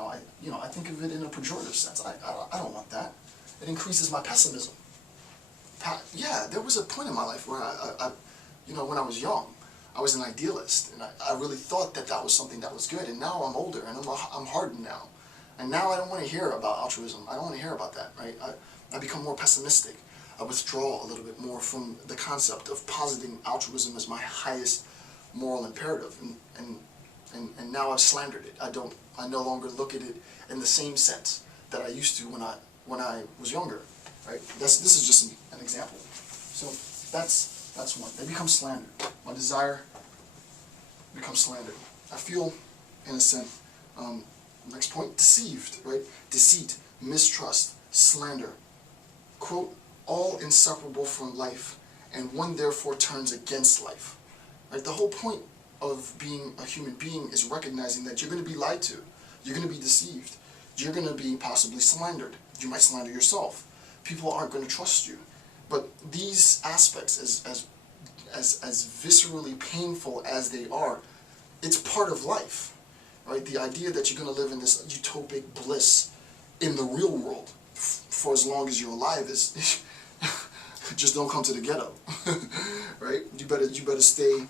now, I think of it in a pejorative sense. I don't want that. It increases my pessimism. Yeah, there was a point in my life where when I was young, I was an idealist, and I really thought that that was something that was good. And now I'm older, and I'm hardened now, and now I don't want to hear about altruism. I don't want to hear about that. Right? I become more pessimistic. I withdraw a little bit more from the concept of positing altruism as my highest moral imperative, and now I've slandered it. I no longer look at it in the same sense that I used to when I was younger. Right? This is just an example. So that's one. They become slandered. My desire becomes slandered. I feel innocent. Next point, deceived. Right? Deceit, mistrust, slander. Quote, all inseparable from life, and one therefore turns against life. Right? The whole point of being a human being is recognizing that you're going to be lied to, you're going to be deceived, you're going to be possibly slandered. You might slander yourself. People aren't going to trust you. But these aspects, as viscerally painful as they are, it's part of life. Right? The idea that you're going to live in this utopic bliss in the real world for as long as you're alive is just don't come to the ghetto. Right? You better stay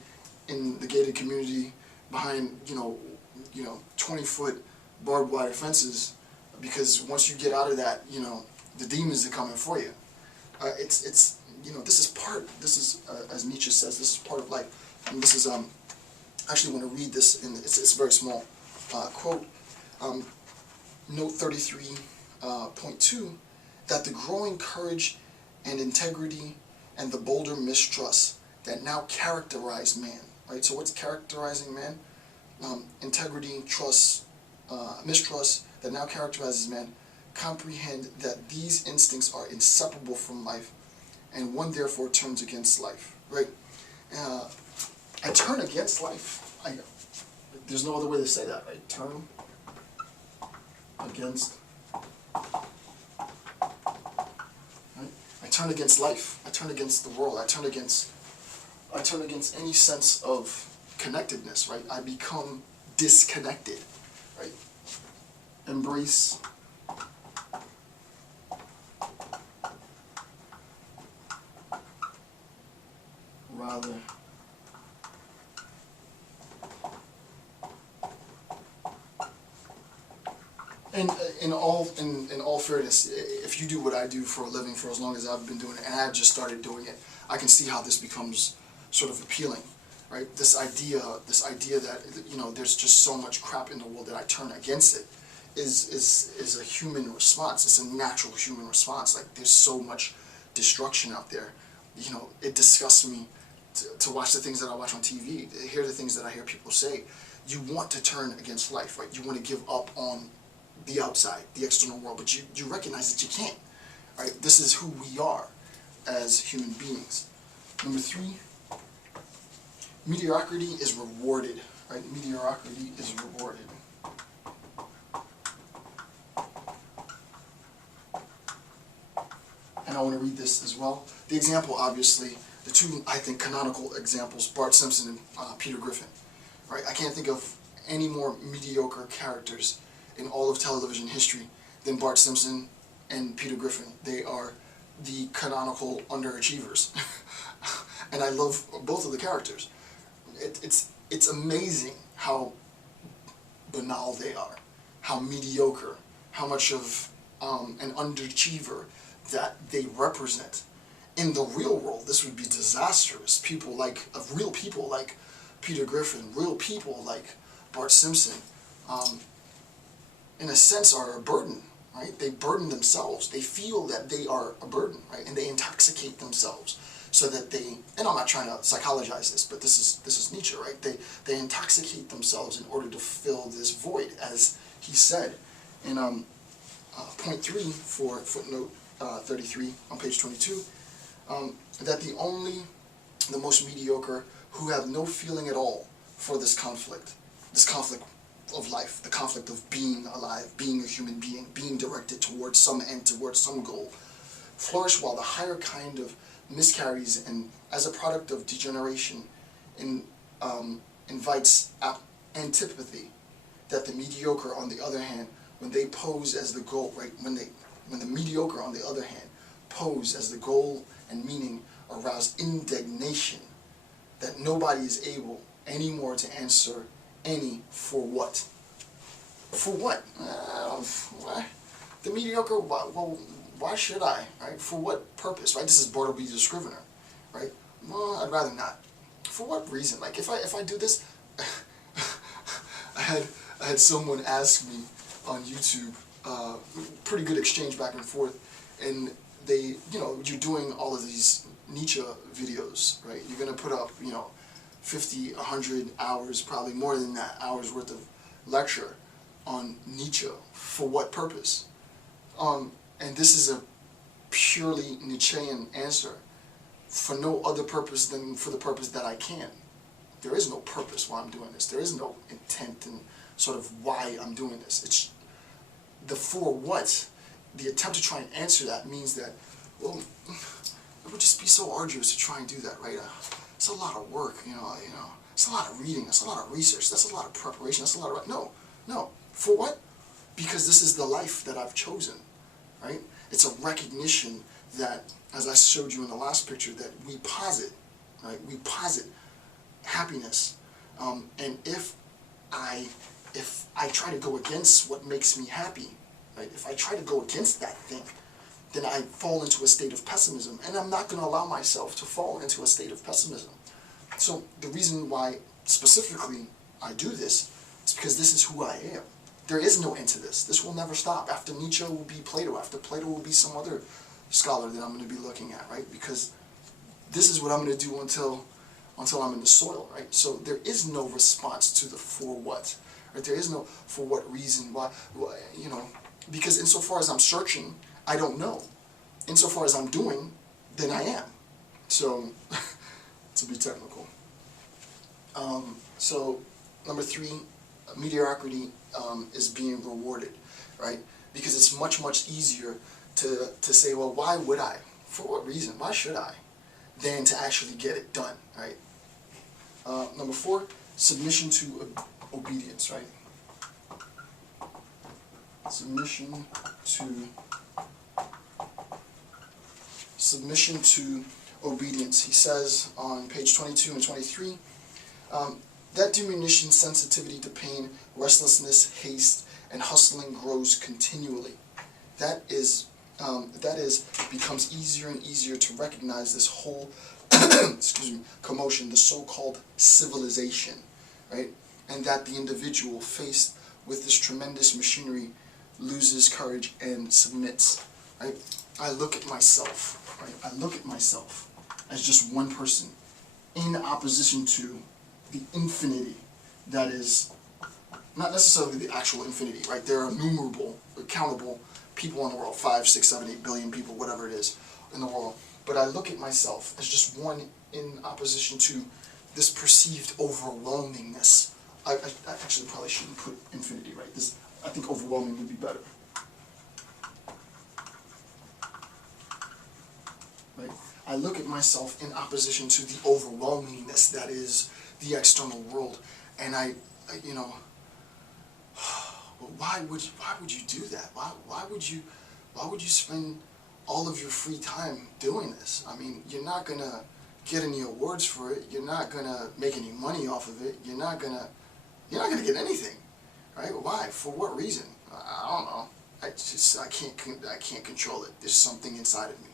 in the gated community behind 20-foot barbed wire fences, because once you get out of that, the demons are coming for you. This is as Nietzsche says, this is part of life. And this is actually want to read this, and it's very small. Quote, note 33.2, that the growing courage and integrity and the bolder mistrust that now characterize man. Right? So what's characterizing man? Integrity, trust, mistrust that now characterizes man, comprehend that these instincts are inseparable from life, and one therefore turns against life. Right? I turn against life. There's no other way to say that. Right? Turn against. Right? I turn against life. I turn against the world. I turn against any sense of connectedness. Right? I become disconnected. Right? Embrace. Rather. And in all fairness, if you do what I do for a living for as long as I've been doing it, and I've just started doing it, I can see how this becomes sort of appealing, right? This idea that there's just so much crap in the world that I turn against it is a human response. It's a natural human response. Like, there's so much destruction out there. It disgusts me to watch the things that I watch on TV, to hear the things that I hear people say. You want to turn against life, right? You want to give up on the outside, the external world, but you recognize that you can't. Right? This is who we are as human beings. Number 3, mediocrity is rewarded. Right? Mediocrity is rewarded. And I want to read this as well. The example, obviously, the two, I think, canonical examples, Bart Simpson and Peter Griffin. Right? I can't think of any more mediocre characters in all of television history than Bart Simpson and Peter Griffin. They are the canonical underachievers. And I love both of the characters. It's amazing how banal they are, how mediocre, how much of an underachiever that they represent. In the real world, this would be disastrous. Real people like Peter Griffin, real people like Bart Simpson, in a sense, are a burden, right? They burden themselves. They feel that they are a burden, right? And they intoxicate themselves so that they, and I'm not trying to psychologize this, but this is Nietzsche, right? They intoxicate themselves in order to fill this void, as he said in point 3 for footnote 33 on page 22, that the most mediocre who have no feeling at all for this conflict of life, the conflict of being alive, being a human being, being directed towards some end, towards some goal, flourish, while the higher kind of miscarries, and as a product of degeneration invites antipathy that the mediocre, on the other hand, when they pose as the goal, right, when the mediocre, on the other hand, pose as the goal and meaning, arouse indignation that nobody is able anymore to answer any for what. For what? The mediocre, well, why should I, right? For what purpose, right? This is Bartleby the Scrivener, right? Well, I'd rather not. For what reason? Like, if I do this, I had someone ask me on YouTube, pretty good exchange back and forth, and they, you're doing all of these Nietzsche videos, right? You're gonna put up, 50, 100 hours, probably more than that, hours worth of lecture on Nietzsche. For what purpose? And this is a purely Nietzschean answer. For no other purpose than for the purpose that I can. There is no purpose why I'm doing this. There is no intent and sort of why I'm doing this. It's the for what. The attempt to try and answer that means that, well, it would just be so arduous to try and do that, right? It's a lot of work, it's a lot of reading, it's a lot of research, that's a lot of preparation, that's a lot of... No. For what? Because this is the life that I've chosen, right? It's a recognition that, as I showed you in the last picture, that we posit, right? We posit happiness. And if I try to go against what makes me happy, right? If I try to go against that thing, then I fall into a state of pessimism, and I'm not going to allow myself to fall into a state of pessimism. So the reason why specifically I do this is because this is who I am. There is no end to this. This will never stop. After Nietzsche will be Plato. After Plato will be some other scholar that I'm going to be looking at, right? Because this is what I'm going to do until I'm in the soil, right? So there is no response to the for what, right? There is no for what reason, why, because insofar as I'm searching, I don't know. Insofar as I'm doing, then I am. So, to be technical. So, number 3, mediocrity is being rewarded, right? Because it's much, much easier to say, well, why would I? For what reason? Why should I? Than to actually get it done, right? Number 4, submission to obedience, right? Submission to obedience. He says on page 22 and 23, that diminution sensitivity to pain, restlessness, haste, and hustling grows continually. That is, becomes easier and easier to recognize this whole, commotion, the so-called civilization, right? And that the individual faced with this tremendous machinery loses courage and submits, right? I look at myself, right? I look at myself as just one person in opposition to the infinity that is not necessarily the actual infinity, right? There are innumerable, countable people in the world, 5, 6, 7, 8 billion people, whatever it is in the world. But I look at myself as just one in opposition to this perceived overwhelmingness. I actually probably shouldn't put infinity, right? I think overwhelming would be better. Right? I look at myself in opposition to the overwhelmingness that is the external world, and why would you do that? Why would you spend all of your free time doing this? I mean, you're not gonna get any awards for it. You're not gonna make any money off of it. You're not gonna get anything, right? Why? For what reason? I don't know. I can't control it. There's something inside of me.